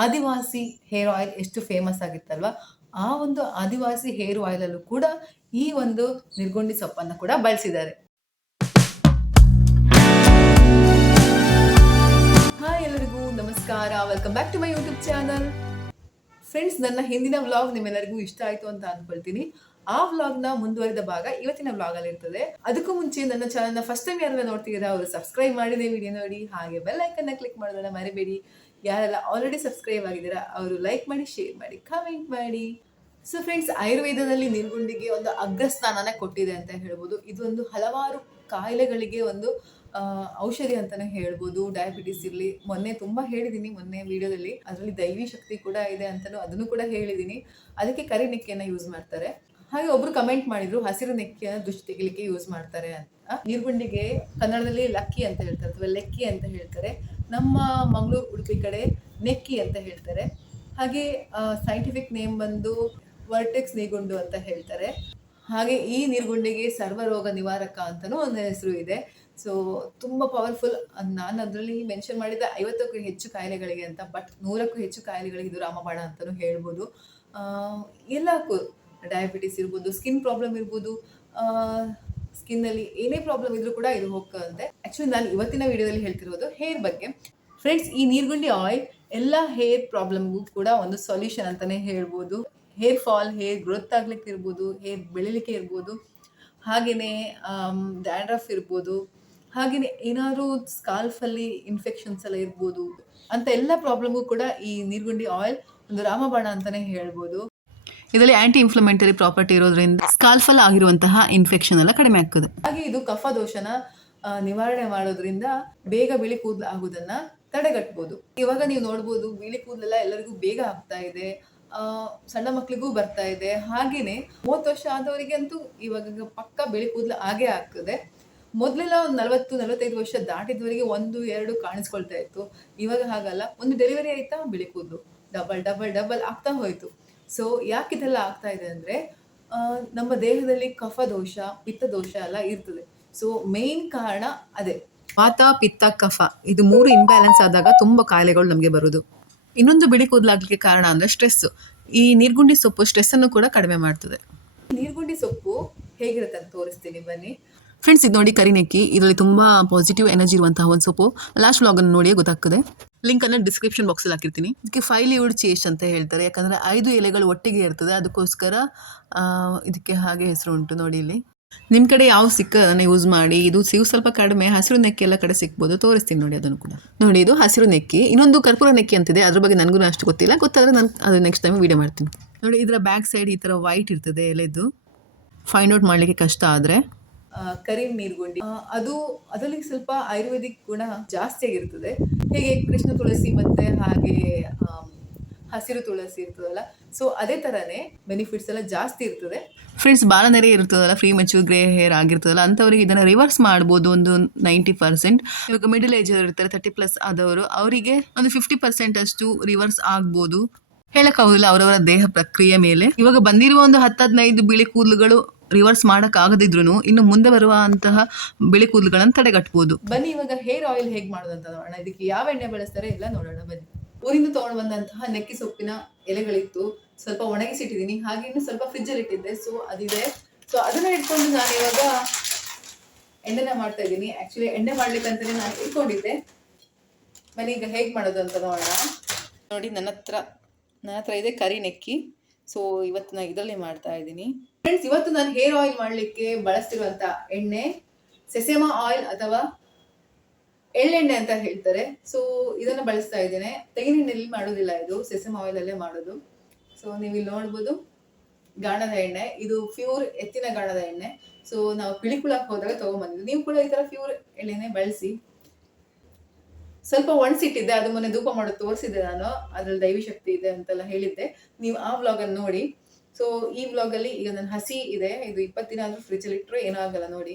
ಆದಿವಾಸಿ hair oil ಎಷ್ಟು famous ಆಗಿತ್ತಲ್ವ? ಆ ಒಂದು ಆದಿವಾಸಿ ಹೇರ್ ಆಯಿಲ್ ಅಲ್ಲೂ ಕೂಡ ಈ ಒಂದು ನಿರ್ಗುಂಡಿ ಸೊಪ್ಪನ್ನು ಕೂಡ ಬಳಸಿದ್ದಾರೆ. ಹಾಯ್ ಎಲ್ಲರಿಗೂ, ನಮಸ್ಕಾರ. Welcome back to my YouTube channel friends ನನ್ನ ಹಿಂದಿನ ವ್ಲಾಗ್ ನಿಮ್ಮೆಲ್ಲರಿಗೂ ಇಷ್ಟ ಆಯ್ತು ಅಂತ ಅಂದ್ಕೊಳ್ತೀನಿ ಆ ವ್ಲಾಗ್ನ ಮುಂದುವರಿದ ಭಾಗ ಇವತ್ತಿನ ವ್ಲಾಗಲ್ಲಿ ಇರ್ತದೆ. ಅದಕ್ಕೂ ಮುಂಚೆ ನನ್ನ ಚಾನಲ್ನ ಫಸ್ಟ್ ಟೈಮ್ ಯಾರೆಲ್ಲ ನೋಡ್ತಿದ್ದೀರಾ, ಅವರು ಸಬ್ಸ್ಕ್ರೈಬ್ ಮಾಡಿದೆ ವಿಡಿಯೋ ನೋಡಿ. ಹಾಗೆ ಬೆಲ್ ಐಕನ್ನ ಕ್ಲಿಕ್ ಮಾಡೋದನ್ನ ಮರಿಬೇಡಿ. ಯಾರೆಲ್ಲ ಆಲ್ರೆಡಿ ಸಬ್ಸ್ಕ್ರೈಬ್ ಆಗಿದ್ದೀರಾ, ಅವರು ಲೈಕ್ ಮಾಡಿ ಶೇರ್ ಮಾಡಿ ಕಮೆಂಟ್ ಮಾಡಿ. ಸೊ ಫ್ರೆಂಡ್ಸ್ ಆಯುರ್ವೇದದಲ್ಲಿ ನಿರ್ಗುಂಡಿಗೆ ಒಂದು ಅಗ್ರಸ್ಥಾನನ ಕೊಟ್ಟಿದೆ ಅಂತ ಹೇಳ್ಬೋದು. ಇದೊಂದು ಹಲವಾರು ಕಾಯಿಲೆಗಳಿಗೆ ಒಂದು ಔಷಧಿ ಅಂತಾನೆ ಹೇಳ್ಬೋದು. ಡಯಾಬಿಟಿಸ್ ಇರಲಿ, ಮೊನ್ನೆ ತುಂಬಾ ಹೇಳಿದ್ದೀನಿ ಮೊನ್ನೆ ವಿಡಿಯೋದಲ್ಲಿ ಅದರಲ್ಲಿ ದೈವಿ ಶಕ್ತಿ ಕೂಡ ಇದೆ ಅಂತಲೂ ಅದನ್ನು ಕೂಡ ಹೇಳಿದ್ದೀನಿ. ಅದಕ್ಕೆ ಕರಿ ನೆಕ್ಕಿಯನ್ನು ಯೂಸ್ ಮಾಡ್ತಾರೆ. ಹಾಗೆ ಒಬ್ರು ಕಮೆಂಟ್ ಮಾಡಿದ್ರು, ಹಸಿರು ನೆಕ್ಕಿಯನ್ನು ದುಷ್ಟಿ ತೆಗಿಲಿಕ್ಕೆ ಯೂಸ್ ಮಾಡ್ತಾರೆ ಅಂತ. ನೀರ್ಗುಂಡಿಗೆ ಕನ್ನಡದಲ್ಲಿ ಲಕ್ಕಿ ಅಂತ ಹೇಳ್ತಾರೆ, ಅಥವಾ ಲೆಕ್ಕಿ ಅಂತ ಹೇಳ್ತಾರೆ. ನಮ್ಮ ಮಂಗಳೂರು ಉಡುಪಿ ಕಡೆ ನೆಕ್ಕಿ ಅಂತ ಹೇಳ್ತಾರೆ. ಹಾಗೆ ಸೈಂಟಿಫಿಕ್ ನೇಮ್ ಬಂದು ವರ್ಟೆಕ್ಸ್ ನೀಗುಂಡು ಅಂತ ಹೇಳ್ತಾರೆ. ಹಾಗೆ ಈ ನೀರ್ಗುಂಡಿಗೆ ಸರ್ವರೋಗ ನಿವಾರಕ ಅಂತಲೂ ಒಂದು ಹೆಸರು ಇದೆ. ಸೊ ತುಂಬ ಪವರ್ಫುಲ್ ನಾನು ಅದರಲ್ಲಿ ಮೆನ್ಷನ್ ಮಾಡಿದ ಐವತ್ತಕ್ಕೂ ಹೆಚ್ಚು ಕಾಯಿಲೆಗಳಿಗೆ ಅಂತ ಬಟ್ ನೂರಕ್ಕೂ ಹೆಚ್ಚು ಕಾಯಿಲೆಗಳಿಗೆ ಇದು ರಾಮಬಾಣ ಅಂತಲೂ ಹೇಳ್ಬೋದು. ಎಲ್ಲಕ್ಕೂ ಡಯಾಬಿಟಿಸ್ ಇರ್ಬೋದು ಸ್ಕಿನ್ ಪ್ರಾಬ್ಲಮ್ ಇರ್ಬೋದು ಸ್ಕಿನ್ನಲ್ಲಿ ಏನೇ ಪ್ರಾಬ್ಲಮ್ ಇದ್ರೂ ಕೂಡ ಇದು ಹೋಗ್ತದೆ. ಆ್ಯಕ್ಚುಲಿ ನಾನು ಇವತ್ತಿನ ವಿಡಿಯೋದಲ್ಲಿ ಹೇಳ್ತಿರೋದು ಹೇರ್ ಬಗ್ಗೆ. ಫ್ರೆಂಡ್ಸ್ ಈ ನೀರ್ಗುಂಡಿ ಆಯಿಲ್ ಎಲ್ಲ ಹೇರ್ ಪ್ರಾಬ್ಲಮ್ಗೂ ಕೂಡ ಒಂದು ಸೊಲ್ಯೂಷನ್ ಅಂತಲೇ ಹೇಳ್ಬೋದು. ಹೇರ್ ಫಾಲ್ ಹೇರ್ ಗ್ರೋತ್ ಆಗ್ಲಿಕ್ಕೆ ಇರ್ಬೋದು ಹೇರ್ ಬೆಳಿಲಿಕ್ಕೆ ಇರ್ಬೋದು. ಹಾಗೆಯೇ ಡ್ಯಾಂಡ್ರಫ್ ಇರ್ಬೋದು. ಹಾಗೆಯೇ ಏನಾದರೂ ಸ್ಕಾಲ್ಫಲ್ಲಿ ಇನ್ಫೆಕ್ಷನ್ಸ್ ಎಲ್ಲ ಇರ್ಬೋದು. ಅಂತ ಎಲ್ಲ ಪ್ರಾಬ್ಲಮ್ಗೂ ಕೂಡ ಈ ನೀರ್ಗುಂಡಿ ಆಯಿಲ್ ಒಂದು ರಾಮಬಾಣ ಅಂತಲೇ ಹೇಳ್ಬೋದು. ಇದರಲ್ಲಿ ಆಂಟಿ ಇನ್ಫ್ಲಮೆಂಟರಿ ಪ್ರಾಪರ್ಟಿ ಇರೋದ್ರಿಂದ ಸ್ಕಾಲ್ಫಲ್ ಆಗಿರುವಂತಹ ಇನ್ಫೆಕ್ಷನ್ ಎಲ್ಲ ಕಡಿಮೆ ಆಗ್ತದೆ. ಹಾಗೆ ಇದು ಕಫ ದೋಷನ ನಿವಾರಣೆ ಮಾಡೋದ್ರಿಂದ ಬೇಗ ಬಿಳಿ ಕೂದಲು ಆಗುದನ್ನ ತಡೆಗಟ್ಬೋದು. ಇವಾಗ ನೀವು ನೋಡ್ಬೋದು ಬಿಳಿ ಕೂದಲೆಲ್ಲ ಎಲ್ಲರಿಗೂ ಬೇಗ ಆಗ್ತಾ ಇದೆ. ಸಣ್ಣ ಮಕ್ಕಳಿಗೂ ಬರ್ತಾ ಇದೆ. ಹಾಗೇನೆ ಮೂವತ್ತು ವರ್ಷ ಆದವರಿಗೆ ಅಂತೂ ಇವಾಗ ಪಕ್ಕ ಬಿಳಿ ಕೂದಲು ಆಗೇ ಆಗ್ತದೆ. ಮೊದಲೆಲ್ಲ ಒಂದು ನಲವತ್ತು, ನಲವತ್ತೈದು ವರ್ಷ ದಾಟಿದವರಿಗೆ ಒಂದು, ಎರಡು ಕಾಣಿಸ್ಕೊಳ್ತಾ ಇತ್ತು. ಇವಾಗ ಹಾಗಲ್ಲ. ಒಂದು ಡೆಲಿವರಿ ಆಯ್ತಾ? ಬಿಳಿ ಕೂದಲು. ಡಬಲ್ ಡಬಲ್ ಡಬಲ್ ಆಗ್ತಾ ಹೋಯ್ತು. ಸೊ ಯಾಕೆ ಇದೆಲ್ಲ ಆಗ್ತಾ ಇದೆ ಅಂದರೆ ನಮ್ಮ ದೇಹದಲ್ಲಿ ಕಫ ದೋಷ ಪಿತ್ತ ದೋಷ ಎಲ್ಲ ಇರ್ತದೆ. ಸೊ ಮೇನ್ ಕಾರಣ ಅದೇ. ವಾತ ಪಿತ್ತ ಕಫ ಇದು ಮೂರು ಇಂಬ್ಯಾಲೆನ್ಸ್ ಆದಾಗ ತುಂಬ ಕಾಯಿಲೆಗಳು ನಮಗೆ ಬರೋದು. ಇನ್ನೊಂದು ಬಿಳಿ ಕೂದಲಾಗಲಿಕ್ಕೆ ಕಾರಣ ಅಂದರೆ ಸ್ಟ್ರೆಸ್ ಈ ನೀರ್ಗುಂಡಿ ಸೊಪ್ಪು ಸ್ಟ್ರೆಸ್ ಅನ್ನು ಕೂಡ ಕಡಿಮೆ ಮಾಡ್ತದೆ. ನೀರ್ಗುಂಡಿ ಸೊಪ್ಪು ಹೇಗಿರುತ್ತೆ ಅಂತ ತೋರಿಸ್ತೀನಿ ಬನ್ನಿ. ಫ್ರೆಂಡ್ಸ್ ಇದು ನೋಡಿ ಕರಿನೆಕ್ಕಿ. ಇದರಲ್ಲಿ ತುಂಬಾ ಪಾಸಿಟಿವ್ ಎನರ್ಜಿ ಇರುವಂತಹ ಒಂದು ಸೊಪ್ಪು. ಲಾಸ್ಟ್ ವ್ಲಾಗನ್ನು ನೋಡಿಯೇ ನೋಡಿ ಗೊತ್ತಾಗ್ತದೆ. ಲಿಂಕ್ ಅನ್ನು ಡಿಸ್ಕ್ರಿಪ್ಷನ್ ಬಾಕ್ಸ್ ಅಲ್ಲಿ ಹಾಕಿರ್ತೀನಿ. ಇದಕ್ಕೆ ಫೈವ್ ಲೀವ್ಡ್ ಚೇಸ್ಟ್ ಅಂತ ಹೇಳ್ತಾರೆ. ಯಾಕಂದ್ರೆ ಐದು ಎಲೆಗಳು ಒಟ್ಟಿಗೆ ಇರ್ತದೆ. ಅದಕ್ಕೋಸ್ಕರ ಇದಕ್ಕೆ ಹಾಗೆ ಹೆಸರು ಉಂಟು ನೋಡಿ ಇಲ್ಲಿ. ನಿಮ್ಮ ಕಡೆ ಯಾವ ಸಿಕ್ಕ ಅದನ್ನು ಯೂಸ್ ಮಾಡಿ? ಇದು ಸಿಗು ಸ್ವಲ್ಪ ಕಡಿಮೆ, ಹಸಿರು ನೆಕ್ಕಿ ಎಲ್ಲ ಕಡೆ ಸಿಗ್ಬೋದು. ತೋರಿಸ್ತೀನಿ ನೋಡಿ ಅದನ್ನು ಕೂಡ. ನೋಡಿ, ಇದು ಹಸಿರು ನೆಕ್ಕಿ. ಇನ್ನೊಂದು ಕರ್ಪೂರ ನೆಕ್ಕಿ ಅಂತಿದೆ. ಅದ್ರ ಬಗ್ಗೆ ನನಗೂ ಅಷ್ಟು ಗೊತ್ತಿಲ್ಲ. ಗೊತ್ತಾದರೆ ನಾನು ಅದು ನೆಕ್ಸ್ಟ್ ಟೈಮ್ ವೀಡಿಯೋ ಮಾಡ್ತೀನಿ. ನೋಡಿ, ಇದರ ಬ್ಯಾಕ್ ಸೈಡ್ ಈ ಥರ ವೈಟ್ ಇರ್ತದೆ ಎಲೆದು. ಫೈಂಡ್ ಔಟ್ ಮಾಡಲಿಕ್ಕೆ ಕಷ್ಟ ಆದರೆ. ಕರಿ ನೀರ್ಗುಂಡಿ. ಅದು ಅದರಲ್ಲಿ ಸ್ವಲ್ಪ ಆಯುರ್ವೇದಿಕ್ ಗುಣ ಜಾಸ್ತಿ ಆಗಿರ್ತದೆ. ಹೇಗೆ ಕೃಷ್ಣ ತುಳಸಿ ಮತ್ತೆ ಹಾಗೆ ಹಸಿರು ತುಳಸಿ ಇರ್ತದಲ್ಲ ಸೊ ಅದೇ ತರನೇ ಬೆನಿಫಿಟ್ಸ್ ಎಲ್ಲ ಜಾಸ್ತಿ ಇರ್ತದೆ. ಫ್ರೆಂಡ್ಸ್ ಬಾಲ ನೆರೆ ಇರ್ತದಲ್ಲ ಫ್ರೀ ಮೆಚೂರ್ ಗ್ರೇ ಹೇರ್ ಆಗಿರ್ತದಲ್ಲ, ಅಂಥವ್ರಿಗೆ ಇದನ್ನು ರಿವರ್ಸ್ ಮಾಡ್ಬೋದು ಒಂದು ನೈಂಟಿ ಪರ್ಸೆಂಟ್ ಇವಾಗ ಮಿಡಲ್ ಏಜ್ ಇರ್ತಾರೆ ತರ್ಟಿ ಪ್ಲಸ್ ಆದವರು, ಅವರಿಗೆ ಒಂದು ಫಿಫ್ಟಿ ಪರ್ಸೆಂಟ್ ಅಷ್ಟು ರಿವರ್ಸ್ ಆಗ್ಬೋದು. ಹೇಳಕ್ಕಾಗೋದಿಲ್ಲ, ಅವರವರ ದೇಹ ಪ್ರಕ್ರಿಯೆ ಮೇಲೆ. ಇವಾಗ ಬಂದಿರುವ ಒಂದು ಹತ್ತು ಹದಿನೈದು ಬಿಳಿ ಕೂದಲುಗಳು ರಿವರ್ಸ್ ಮಾಡಕ್ ಆಗದಿದ್ರು ಇನ್ನು ಮುಂದೆ ಬರುವಂತಹ ಬಿಳಿ ಕೂದಲುಗಳನ್ನು ತಡೆಗಟ್ಬೋದು. ಬನ್ನಿ, ಇವಾಗ ಹೇರ್ ಆಯಿಲ್ ಹೇಗ್ ಮಾಡೋದು ಅಂತ ನೋಡೋಣ. ಇದಕ್ಕೆ ಯಾವ ಎಣ್ಣೆ ಬಳಸ್ತಾರೆ ಎಲ್ಲ ನೋಡೋಣ. ಬನ್ನಿ. ಊರಿಂದ ತಗೊಂಡು ಬಂದಂತಹ ನೆಕ್ಕಿ ಸೊಪ್ಪಿನ ಎಲೆಗಳಿತ್ತು. ಸ್ವಲ್ಪ ಒಣಗಿಸಿಟ್ಟಿದ್ದೀನಿ. ಹಾಗೆ ಇನ್ನು ಸ್ವಲ್ಪ ಫ್ರಿಜ್ ಅಲ್ಲಿ ಇಟ್ಟಿದ್ದೆ. ಸೊ ಅದಿದೆ. ಸೊ ಅದನ್ನ ಇಟ್ಕೊಂಡು ನಾನು ಇವಾಗ ಎಣ್ಣೆನ ಮಾಡ್ತಾ ಇದ್ದೀನಿ. ಆಕ್ಚುಲಿ ಎಣ್ಣೆ ಮಾಡ್ಲಿಕ್ಕೆ ಅಂತಾನೆ ನಾನು ಇಟ್ಕೊಂಡಿದ್ದೆ. ಬನ್ನಿ, ಈಗ ಹೇಗೆ ಮಾಡೋದು ಅಂತ ನೋಡೋಣ. ನೋಡಿ, ನನ್ನ ಹತ್ರ ನನ್ನ ಹತ್ರ ಇದೆ ಕರಿ ನೆಕ್ಕಿ. ಸೊ ಇವತ್ತು ನಾನು ಇದರಲ್ಲಿ ಮಾಡ್ತಾ ಇದ್ದೀನಿ. ಫ್ರೆಂಡ್ಸ್ ಇವತ್ತು ನಾನು ಹೇರ್ ಆಯಿಲ್ ಮಾಡಲಿಕ್ಕೆ ಬಳಸ್ತಿರುವಂಥ ಎಣ್ಣೆ, ಸೆಸೆಮಾ ಆಯಿಲ್ ಅಥವಾ ಎಳ್ಳೆಣ್ಣೆ ಅಂತ ಹೇಳ್ತಾರೆ. ಸೊ ಇದನ್ನ ಬಳಸ್ತಾ ಇದ್ದೇನೆ. ತೆಂಗಿನೆಣ್ಣೆಯಲ್ಲಿ ಮಾಡೋದಿಲ್ಲ ಇದು. ಸೆಸೆಮ್ ಆಯಿಲ್ ಅಲ್ಲೇ ಮಾಡೋದು. ಸೊ ನೀವು ಇಲ್ಲಿ ನೋಡ್ಬೋದು. ಗಾಣದ ಎಣ್ಣೆ. ಇದು ಪ್ಯೂರ್ ಎತ್ತಿನ ಗಾಣದ ಎಣ್ಣೆ. ಸೊ ನಾವು ಪಿಳಿಕುಳಕ್ಕೆ ಹೋದಾಗ ತೊಗೊಂಬಂದಿದ್ದು. ನೀವು ಕೂಡ ಈ ತರ ಪ್ಯೂರ್ ಎಣ್ಣೆನೆ ಬಳಸಿ. ಸ್ವಲ್ಪ ಒಣಸಿಟ್ಟಿದ್ದೆ ಅದು ಮೊನ್ನೆ ಧೂಪ ಮಾಡೋದು ತೋರಿಸಿದ್ದೆ ನಾನು ಅದ್ರಲ್ಲಿ ದೈವಿ ಶಕ್ತಿ ಇದೆ ಅಂತೆಲ್ಲ ಹೇಳಿದ್ದೆ. ನೀವು ಆ ವ್ಲಾಗ್ ಅನ್ನು ನೋಡಿ. ಸೊ ಈ ವ್ಲಾಗ್ ಅಲ್ಲಿ ಈಗ ನನ್ನ ಹಸಿ ಇದೆ ಇದು ಇಪ್ಪತ್ತು ದಿನ ಆದ್ರೂ ಫ್ರಿಜ್ ಅಲ್ಲಿ ಇಟ್ಟರೆ ಏನೂ ಆಗಲ್ಲ ನೋಡಿ.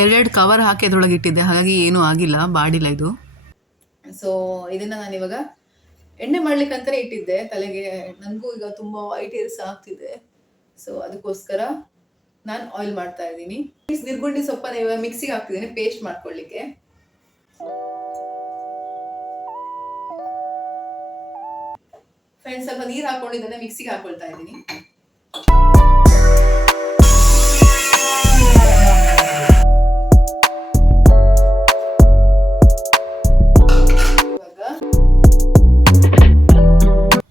ಎರಡೆರಡು ಕವರ್ ಹಾಕಿ ಅದ್ರೊಳಗೆ ಇಟ್ಟಿದ್ದೆ ಹಾಗಾಗಿ ಏನೂ ಆಗಿಲ್ಲ ಬಾಡಿಲ್ಲ ಇದು. ಸೊ ಇದನ್ನ ನಾನು ಇವಾಗ ಎಣ್ಣೆ ಮಾಡ್ಲಿಕ್ಕೆ ಅಂತಾನೆ ಇಟ್ಟಿದ್ದೆ ತಲೆಗೆ ನನಗೂ ಈಗ ತುಂಬ ವೈಟ್ ಏರ್ಸ್ ಆಗ್ತಿದೆ. ಸೊ ಅದಕ್ಕೋಸ್ಕರ ನಾನು ಆಯಿಲ್ ಮಾಡ್ತಾ ಇದ್ದೀನಿ. ನಿರ್ಗುಂಡಿ ಸೊಪ್ಪನ್ನ ಇವಾಗ ಮಿಕ್ಸಿಗೆ ಹಾಕ್ತಿದ್ದೀನಿ ಪೇಸ್ಟ್ ಮಾಡ್ಕೊಳ್ಳಿಕ್ಕೆ. ಫ್ರೆಂಡ್ಸ್ ಸ್ವಲ್ಪ ನೀರು ಹಾಕೊಂಡು ಇದನ್ನ ಮಿಕ್ಸಿಗೆ ಹಾಕೊಳ್ತಾ ಇದ್ದೀನಿ.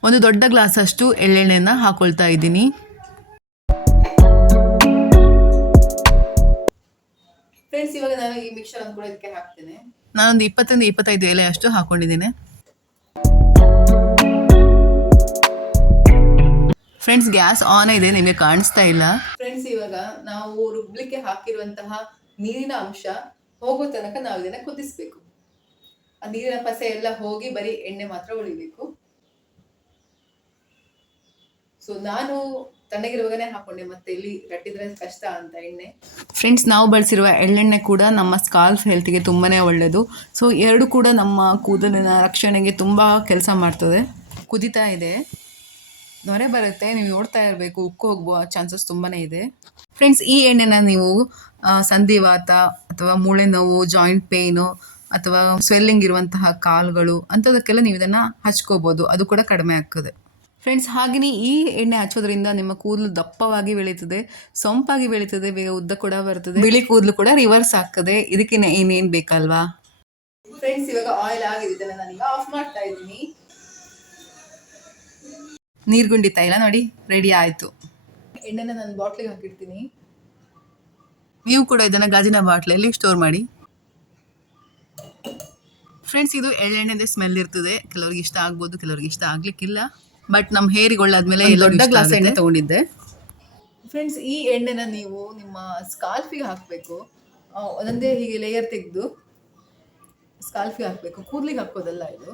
ಒಂದು ದೊಡ್ಡ ಗ್ಲಾಸ್ ಅಷ್ಟು ಎಳ್ಳೆಣ್ಣೆನ ಹಾಕೊಳ್ತಾ ಇದ್ದೀನಿ. ಫ್ರೆಂಡ್ಸ್ ಇವಾಗ ನಾನು ಈ ಮಿಕ್ಸರ್ ಅನ್ನು ಕೂಡ ಇದಕ್ಕೆ ಹಾಕ್ತೇನೆ. ನಾನೊಂದು ಇಪ್ಪತ್ತರಿಂದ ಇಪ್ಪತ್ತೈದು ಎಲೆ ಅಷ್ಟು ಹಾಕೊಂಡಿದ್ದೇನೆ. ಫ್ರೆಂಡ್ಸ್ ಗ್ಯಾಸ್ ಆನ್ ಇದೆ ನಿಮಗೆ ಕಾಣಿಸ್ತಾ ಇಲ್ಲ. ಫ್ರೆಂಡ್ಸ್ ಇವಾಗ ನಾವು ರುಬ್ಲಿಕ್ಕೆ ಹಾಕಿರುವಂತಹ ನೀರಿನ ಅಂಶ ಹೋಗೋ ತನಕ ನಾವು ಇದನ್ನ ಕುದಿಸ್ಬೇಕು. ಆ ನೀರಿನ ಪಸೆ ಎಲ್ಲ ಹೋಗಿ ಬರೀ ಎಣ್ಣೆ ಮಾತ್ರ ಉಳಿಬೇಕು ಸೊ ನಾನು ತಣ್ಣಗಿರುವಾಗನೇ ಹಾಕೊಂಡೆ ಮತ್ತೆ ಇಲ್ಲಿ ಕಟ್ಟಿದ್ರೆ ಕಷ್ಟ ಅಂತ ಎಣ್ಣೆ. ಫ್ರೆಂಡ್ಸ್ ನಾವು ಬಳಸಿರುವ ಎಳ್ಳೆಣ್ಣೆ ಕೂಡ ನಮ್ಮ ಸ್ಕಾಲ್ಫ್ ಹೆಲ್ತ್ಗೆ ತುಂಬಾನೇ ಒಳ್ಳೆಯದು ಸೊ ಎರಡು ಕೂಡ ನಮ್ಮ ಕೂದಲಿನ ರಕ್ಷಣೆಗೆ ತುಂಬ ಕೆಲಸ ಮಾಡ್ತದೆ. ಕುದಿತಾ ಇದೆ. ನೊರೆ ಬರುತ್ತೆ, ನೀವು ನೋಡ್ತಾ ಇರಬೇಕು, ಉಕ್ಕು ಹೋಗುವ ಚಾನ್ಸಸ್ ತುಂಬಾ ಇದೆ. ಫ್ರೆಂಡ್ಸ್ ಈ ಎಣ್ಣೆನ ನೀವು ಸಂಧಿವಾತ ಅಥವಾ ಮೂಳೆ ನೋವು ಜಾಯಿಂಟ್ ಪೇಯ್ನು ಅಥವಾ ಸ್ವೆಲ್ಲಿಂಗ್ ಇರುವಂತಹ ಕಾಲುಗಳು, ಅಂಥದಕ್ಕೆಲ್ಲ ನೀವು ಇದನ್ನು ಹಚ್ಕೋಬೋದು. ಅದು ಕೂಡ ಕಡಿಮೆ ಆಗ್ತದೆ. ಫ್ರೆಂಡ್ಸ್ ಹಾಗೆಯೇ ಈ ಎಣ್ಣೆ ಹಚ್ಚೋದ್ರಿಂದ ನಿಮ್ಮ ಕೂದಲು ದಪ್ಪವಾಗಿ ಬೆಳೀತದೆ, ಸೊಂಪಾಗಿ ಬೆಳೀತದೆ, ಬೇಗ ಉದ್ದ ಕೂಡ ಬರ್ತದೆ, ಬಿಳಿ ಕೂದಲು ಕೂಡ ರಿವರ್ಸ್ ಆಗ್ತದೆ. ಇದಕ್ಕೆ ಏನೇನು ಬೇಕಲ್ವಾ? ಫ್ರೆಂಡ್ಸ್ ಇವಾಗ ಆಯಿಲ್ ಆಗಿದೆ ನಾನು ಈಗ ಆಫ್ ಮಾಡ್ತಾ ಇದ್ದೀನಿ. ನೀರ್ಗುಂಡಿ ತೈಲ ನೋಡಿ ರೆಡಿ ಆಯಿತು. ಎಣ್ಣೆನ ನಾನು ಬಾಟ್ಲಿಗೆ ಹಾಕಿರ್ತೀನಿ. ನೀವು ಕೂಡ ಇದನ್ನು ಗಾಜಿನ ಬಾಟ್ಲಲ್ಲಿ ಸ್ಟೋರ್ ಮಾಡಿ. ಫ್ರೆಂಡ್ಸ್ ಇದು ಎಳ್ಳೆಣ್ಣೆದೆ ಸ್ಮೆಲ್ ಇರ್ತದೆ. ಕೆಲವ್ರಿಗೆ ಇಷ್ಟ ಆಗ್ಬೋದು ಕೆಲವ್ರಿಗೆ ಇಷ್ಟ ಆಗ್ಲಿಕ್ಕಿಲ್ಲ. ಬಟ್ ನಮ್ಮ ಹೇರಿಗೆ ಒಳ್ಳಾದ್ಮೇಲೆ ದೊಡ್ಡ ಗ್ಲಾಸ್ ಎಣ್ಣೆ ತಗೊಂಡಿದ್ದೆ. ಫ್ರೆಂಡ್ಸ್ ಈ ಎಣ್ಣೆನ ನೀವು ನಿಮ್ಮ ಸ್ಕಾಲ್ಫಿಗೆ ಹಾಕಬೇಕು. ಒಂದೊಂದೇ ಹೀಗೆ ಲೇಯರ್ ತೆಗೆದು ಸ್ಕಾಲ್ಫಿಗೆ ಹಾಕಬೇಕು. ಕೂದಲಿಗೆ ಹಾಕೋದಲ್ಲ ಇದು.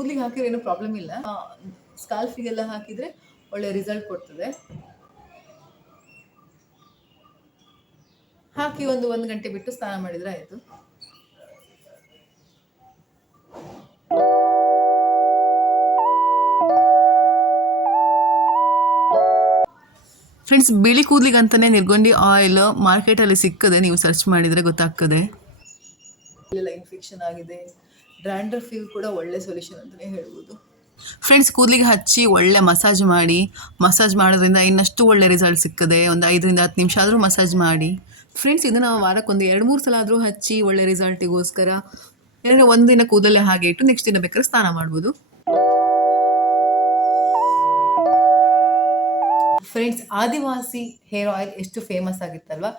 ಕೂದಲಿಗೆ ಹಾಕಿದ್ರೆ ಏನೂ ಪ್ರಾಬ್ಲಮ್ ಇಲ್ಲ. ಸ್ಕಾಲ್ಫಿಗೆಲ್ಲ ಹಾಕಿದರೆ ಒಳ್ಳೆ ರಿಸಲ್ಟ್ ಕೊಡ್ತದೆ. ಹಾಕಿ ಒಂದು ಒಂದು ಗಂಟೆ ಬಿಟ್ಟು ಸ್ನಾನ ಮಾಡಿದರೆ ಆಯಿತು. ಫ್ರೆಂಡ್ಸ್ ಬಿಳಿ ಕೂದಲಿಗಂತಾನೆ ನಿರ್ಗೊಂಡಿ ಆಯಿಲ್ ಮಾರ್ಕೆಟಲ್ಲಿ ಸಿಕ್ಕದೆ ನೀವು ಸರ್ಚ್ ಮಾಡಿದರೆ ಗೊತ್ತಾಗ್ತದೆ. ಇನ್ಫೆಕ್ಷನ್ ಆಗಿದೆ. ಡ್ರ್ಯಾಂಡ್ರಫಿಗೂ ಕೂಡ ಒಳ್ಳೆ ಸೊಲ್ಯೂಷನ್ ಅಂತಲೇ ಹೇಳ್ಬೋದು. ಫ್ರೆಂಡ್ಸ್ ಕೂದಲಿಗೆ ಹಚ್ಚಿ ಒಳ್ಳೆ ಮಸಾಜ್ ಮಾಡಿ ಮಸಾಜ್ ಮಾಡೋದ್ರಿಂದ ಇನ್ನಷ್ಟು ಒಳ್ಳೆ ರಿಸಲ್ಟ್ ಸಿಕ್ಕದೆ. ಒಂದು ಐದರಿಂದ ಹತ್ತು ನಿಮಿಷ ಆದರೂ ಮಸಾಜ್ ಮಾಡಿ. ಫ್ರೆಂಡ್ಸ್ ಇದನ್ನು ವಾರಕ್ಕೊಂದು ಎರಡು ಮೂರು ಸಲ ಆದರೂ ಹಚ್ಚಿ ಒಳ್ಳೆ ರಿಸಲ್ಟಿಗೋಸ್ಕರ ಒಂದು ದಿನ ಕೂದಲೇ ಹಾಗೆ ಇಟ್ಟು ನೆಕ್ಸ್ಟ್ ದಿನ ಬೇಕಾದ್ರೆ ಸ್ನಾನ ಮಾಡ್ಬೋದು. ಫ್ರೆಂಡ್ಸ್ ಆದಿವಾಸಿ ಹೇರ್ ಆಯಿಲ್ ಎಷ್ಟು ಫೇಮಸ್ ಆಗಿತ್ತಲ್ವಾ?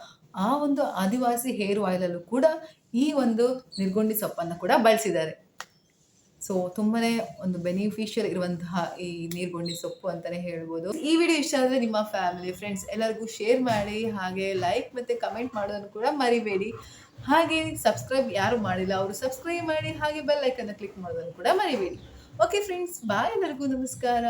ಆ ಒಂದು ಆದಿವಾಸಿ ಹೇರ್ ಆಯಿಲಲ್ಲೂ ಕೂಡ ಈ ಒಂದು ನಿರ್ಗುಂಡಿ ಸೊಪ್ಪನ್ನು ಕೂಡ ಬಳಸಿದ್ದಾರೆ. ಸೊ ತುಂಬಾನೇ ಒಂದು ಬೆನಿಫಿಷಿಯಲ್ ಇರುವಂತಹ ಈ ನೀರ್ಗುಂಡಿ ಸೊಪ್ಪು ಅಂತಾನೆ ಹೇಳ್ಬೋದು. ಈ ವಿಡಿಯೋ ಇಷ್ಟ ಆದರೆ ನಿಮ್ಮ ಫ್ಯಾಮಿಲಿ ಫ್ರೆಂಡ್ಸ್ ಎಲ್ಲರಿಗೂ ಶೇರ್ ಮಾಡಿ, ಹಾಗೆ ಲೈಕ್ ಮತ್ತು ಕಮೆಂಟ್ ಮಾಡೋದನ್ನು ಕೂಡ ಮರಿಬೇಡಿ. ಹಾಗೆ ಸಬ್ಸ್ಕ್ರೈಬ್ ಯಾರು ಮಾಡಿಲ್ಲ, ಅವರು ಸಬ್ಸ್ಕ್ರೈಬ್ ಮಾಡಿ, ಹಾಗೆ ಬೆಲ್ ಐಕನ್ನ ಕ್ಲಿಕ್ ಮಾಡೋದನ್ನು ಕೂಡ ಮರಿಬೇಡಿ. ಓಕೆ ಫ್ರೆಂಡ್ಸ್ ಬಾಯ್ ಎಲ್ಲರಿಗೂ ನಮಸ್ಕಾರ.